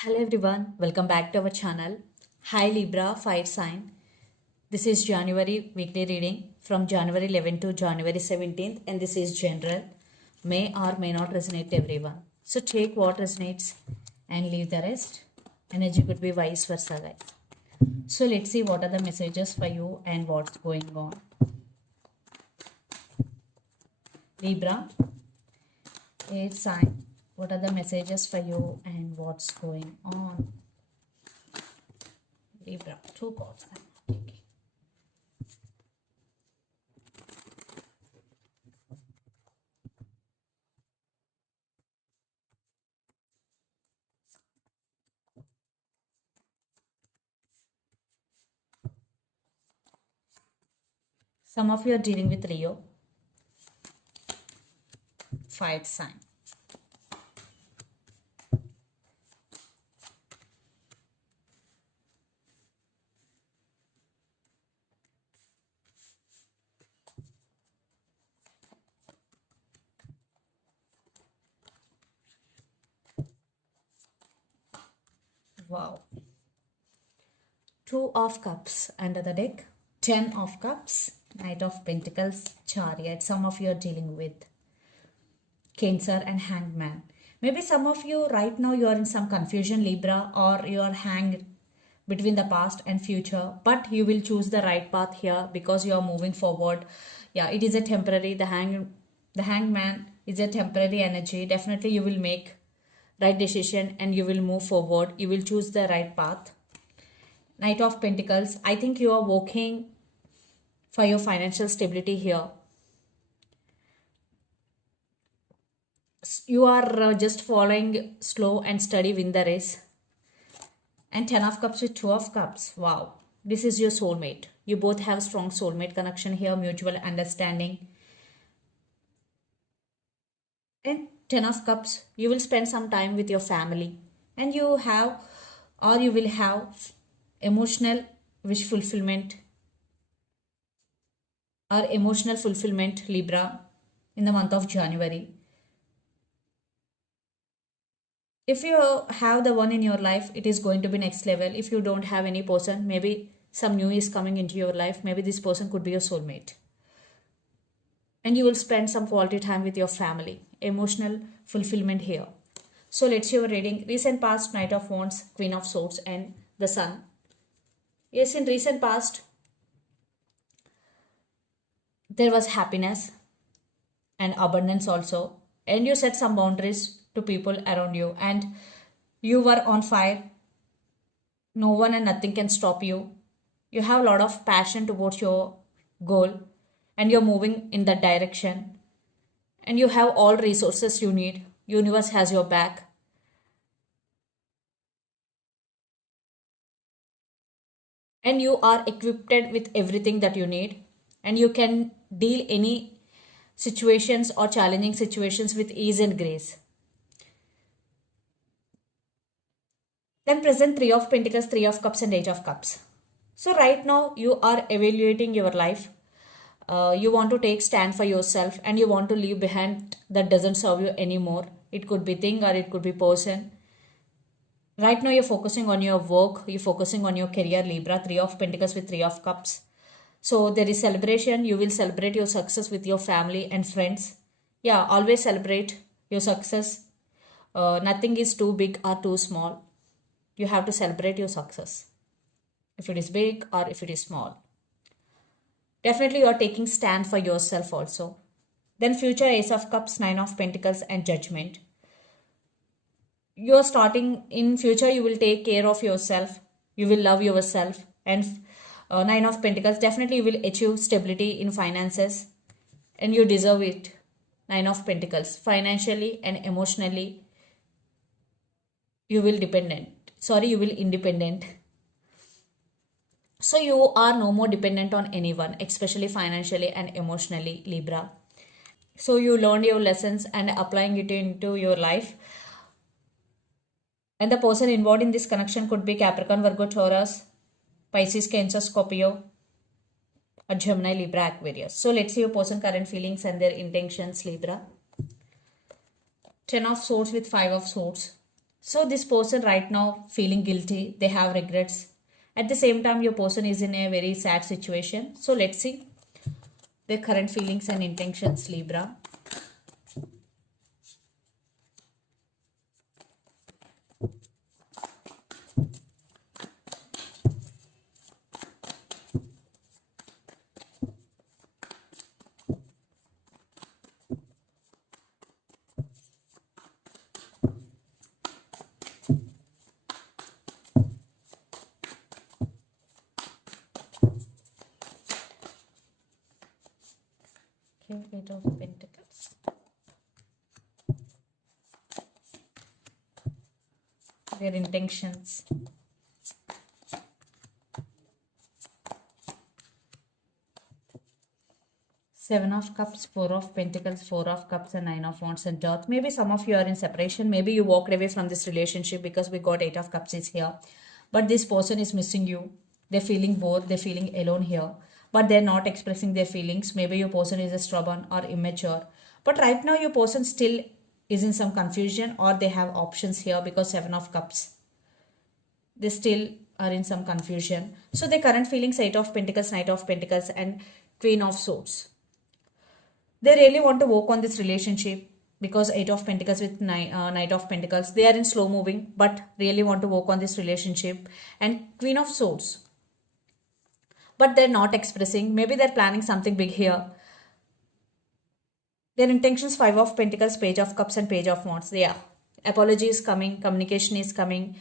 Hello everyone, welcome back to our channel. Hi Libra, fire sign. This is January weekly reading from January 11th to January 17th, and this is general. May or may not resonate to everyone. So take what resonates and leave the rest. Energy could be vice versa, guys. So let's see what are the messages for you and what's going on. Libra, air sign. What are the messages for you and what's going on? Libra, two cards. Some of you are dealing with Leo, fire sign. Wow. Two of Cups under the deck. 10 of Cups. Knight of Pentacles. Chariot. Some of you are dealing with Cancer and Hanged Man. Maybe some of you right now you are in some confusion, Libra, or you are hanged between the past and future, but you will choose the right path here because you are moving forward. Yeah, it is a temporary. The Hanged Man is a temporary energy. Definitely you will make right decision and you will move forward. You will choose the right path. Knight of Pentacles. I think you are working for your financial stability here. You are just following slow and steady win the race. And 10 of Cups with 2 of Cups. Wow. This is your soulmate. You both have strong soulmate connection here, mutual understanding. And 10 of Cups, you will spend some time with your family. And you will have emotional wish fulfillment or emotional fulfillment, Libra, in the month of January. If you have the one in your life, it is going to be next level. If you don't have any person, maybe some new is coming into your life. Maybe this person could be your soulmate. And you will spend some quality time with your family. Emotional fulfillment here. So let's see your reading. Recent past, Knight of Wands, Queen of Swords, and the Sun. Yes, in recent past, there was happiness and abundance also. And you set some boundaries to people around you. And you were on fire. No one and nothing can stop you. You have a lot of passion towards your goal. And you're moving in that direction. And you have all resources you need. Universe has your back. And you are equipped with everything that you need, and you can deal any situations or challenging situations with ease and grace. Then present 3 of Pentacles, 3 of Cups, and 8 of Cups. So right now you are evaluating your life. You want to take stand for yourself, and you want to leave behind that doesn't serve you anymore. It could be thing or it could be person. Right now you're focusing on your work, you're focusing on your career, Libra. 3 of Pentacles with 3 of Cups. So there is celebration. You will celebrate your success with your family and friends. Yeah, always celebrate your success. Nothing is too big or too small. You have to celebrate your success. If it is big or if it is small. Definitely you are taking stand for yourself also. Then future, Ace of Cups, 9 of Pentacles, and Judgment. You're starting in future, you will take care of yourself. You will love yourself. And 9 of Pentacles, definitely you will achieve stability in finances. And you deserve it. 9 of Pentacles, financially and emotionally, you will independent. So you are no more dependent on anyone, especially financially and emotionally, Libra. So you learned your lessons and applying it into your life. And the person involved in this connection could be Capricorn, Virgo, Taurus, Pisces, Cancer, Scorpio, or Gemini, Libra, Aquarius. So let's see your person current feelings and their intentions, Libra. 10 of Swords with 5 of Swords. So this person right now feeling guilty, they have regrets. At the same time, your person is in a very sad situation. So let's see their current feelings and intentions, Libra. Okay, Eight of Pentacles. Their intentions. Seven of Cups, Four of Pentacles, Four of Cups, and Nine of Wands and Death. Maybe some of you are in separation. Maybe you walked away from this relationship because we got Eight of Cups is here. But this person is missing you. They're feeling bored. They're feeling alone here. But they're not expressing their feelings. Maybe your person is stubborn or immature. But right now your person still is in some confusion, or they have options here because Seven of Cups. They still are in some confusion. So the current feelings, Eight of Pentacles, Knight of Pentacles, and Queen of Swords. They really want to work on this relationship because Eight of Pentacles with Knight of Pentacles, they are in slow moving but really want to work on this relationship. And Queen of Swords, but they're not expressing. Maybe they're planning something big here. Their intentions, Five of Pentacles, Page of Cups, and Page of Wands. Yeah, apology is coming, communication is coming.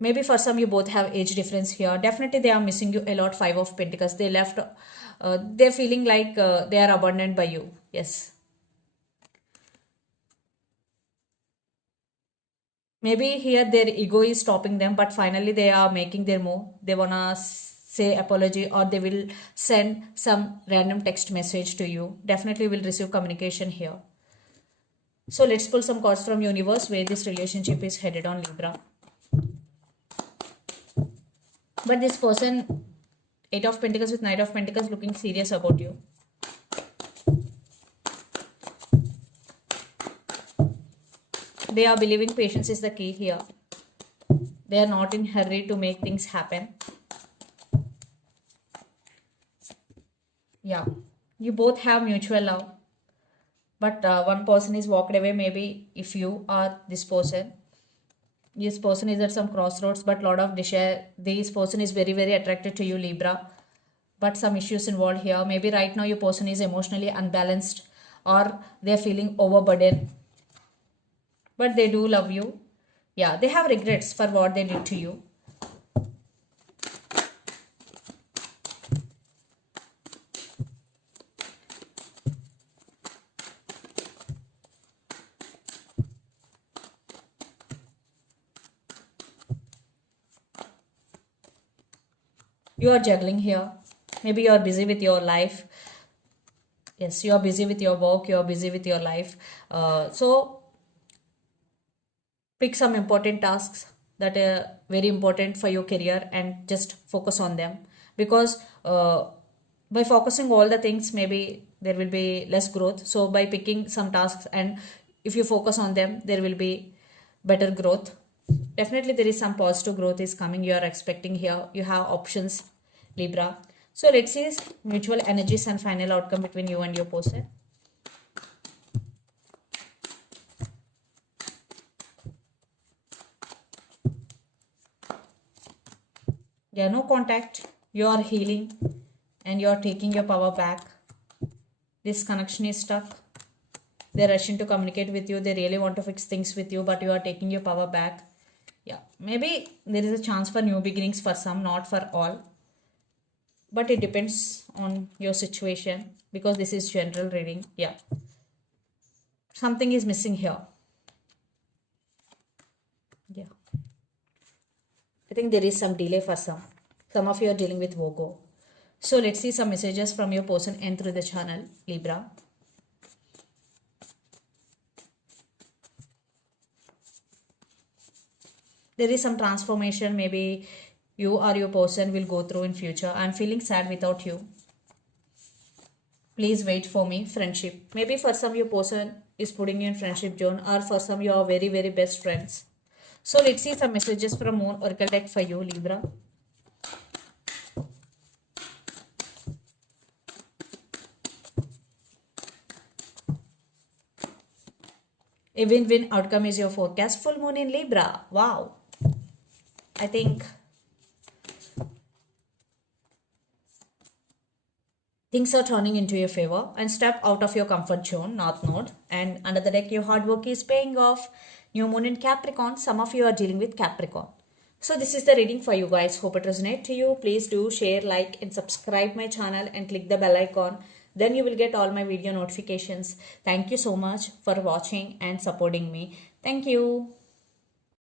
Maybe for some you both have age difference here. Definitely they are missing you a lot. Five of Pentacles, they left. They're feeling like they are abandoned by you. Yes. Maybe here their ego is stopping them, but finally they are making their move. They wanna say apology, or they will send some random text message to you. Definitely will receive communication here. So let's pull some cards from universe where this relationship is headed on, Libra. But this person, Eight of Pentacles with Knight of Pentacles, looking serious about you. They are believing patience is the key here. They are not in hurry to make things happen. Yeah, you both have mutual love, but one person is walked away. Maybe if you are this person is at some crossroads, but lot of desire. This person is very attracted to you, Libra, but some issues involved here. Maybe right now your person is emotionally unbalanced, or they're feeling overburdened, but they do love you. Yeah, they have regrets for what they did to you. You are juggling here. Maybe you are busy with your life. Yes, you are busy with your work, you are busy with your life. So pick some important tasks that are very important for your career and just focus on them, because by focusing all the things, maybe there will be less growth. So by picking some tasks, and if you focus on them, there will be better growth. Definitely there is some positive growth is coming, you are expecting here. You have options, Libra. So let's see mutual energies and final outcome between you and your person. Yeah, no contact. You are healing and you are taking your power back. This connection is stuck. They're rushing to communicate with you. They really want to fix things with you, but you are taking your power back. Yeah, maybe there is a chance for new beginnings for some, not for all. But it depends on your situation, because this is general reading. Yeah, something is missing here. Yeah, I think there is some delay for some. Some of you are dealing with Virgo. So let's see some messages from your person and through the channel, Libra. There is some transformation. Maybe you or your person will go through in future. I'm feeling sad without you. Please wait for me. Friendship. Maybe for some your person is putting you in friendship zone, or for some you are very, very best friends. So let's see some messages from Moon Oracle deck for you, Libra. A win-win outcome is your forecast. Full moon in Libra. Wow. I think things are turning into your favor, and step out of your comfort zone, North Node. And under the deck, your hard work is paying off. New moon in Capricorn. Some of you are dealing with Capricorn. So this is the reading for you guys. Hope it resonates to you. Please do share, like, and subscribe my channel and click the bell icon. Then you will get all my video notifications. Thank you so much for watching and supporting me. Thank you.